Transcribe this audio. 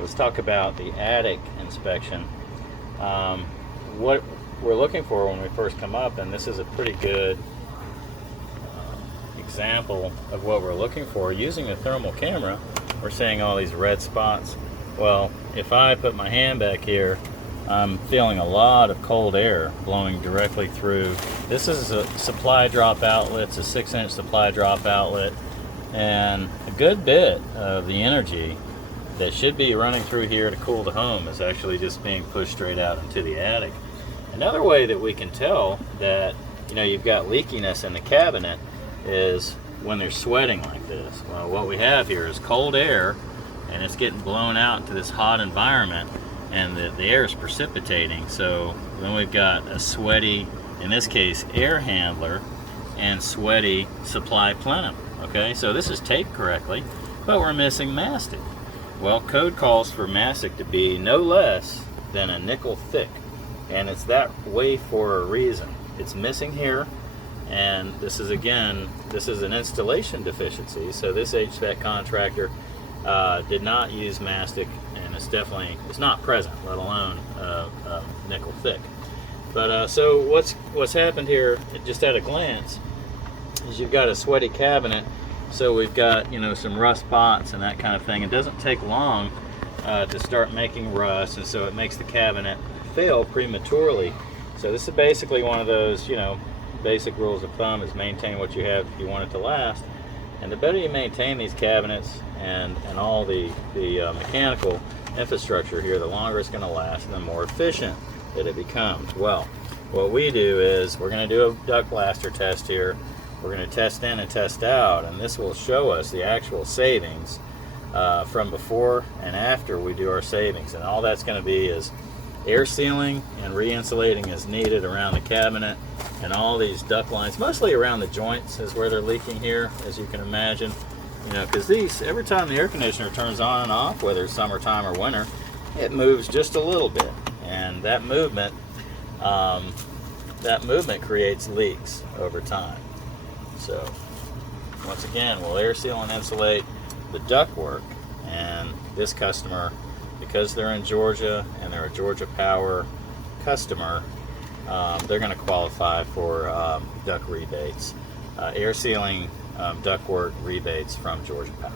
let's talk about the attic inspection. What we're looking for when we first come up, and this is a pretty good example of what we're looking for. Using the thermal camera, we're seeing all these red spots. Well, if I put my hand back here, I'm feeling a lot of cold air blowing directly through. This is a supply drop outlet. It's a 6-inch supply drop outlet, and a good bit of the energy that should be running through here to cool the home is actually just being pushed straight out into the attic. Another way that we can tell that you've got leakiness in the cabinet is when they're sweating like this. Well, what we have here is cold air, and it's getting blown out into this hot environment, and the air is precipitating. So then we've got a sweaty, in this case, air handler, and sweaty supply plenum. Okay, so this is taped correctly, but we're missing mastic. Well, code calls for mastic to be no less than a nickel thick, and it's that way for a reason. It's missing here, and this is an installation deficiency. So this HVAC contractor did not use mastic, and it's not present, let alone nickel thick. But so what's happened here, just at a glance, is you've got a sweaty cabinet. So we've got some rust spots and that kind of thing. It doesn't take long to start making rust, and so it makes the cabinet fail prematurely. So this is basically one of those basic rules of thumb, is maintain what you have if you want it to last. And the better you maintain these cabinets and all the mechanical infrastructure here, the longer it's going to last and the more efficient that it becomes. Well, what we do is we're going to do a duct blaster test here. We're going to test in and test out, and this will show us the actual savings from before and after we do our savings. And all that's going to be is air sealing and re-insulating as needed around the cabinet, and all these duct lines, mostly around the joints is where they're leaking here, as you can imagine. Because these, every time the air conditioner turns on and off, whether it's summertime or winter, it moves just a little bit, and that movement creates leaks over time. So once again, we'll air seal and insulate the ductwork, and this customer, because they're in Georgia and they're a Georgia Power customer, they're going to qualify for duct rebates, air sealing ductwork rebates from Georgia Power.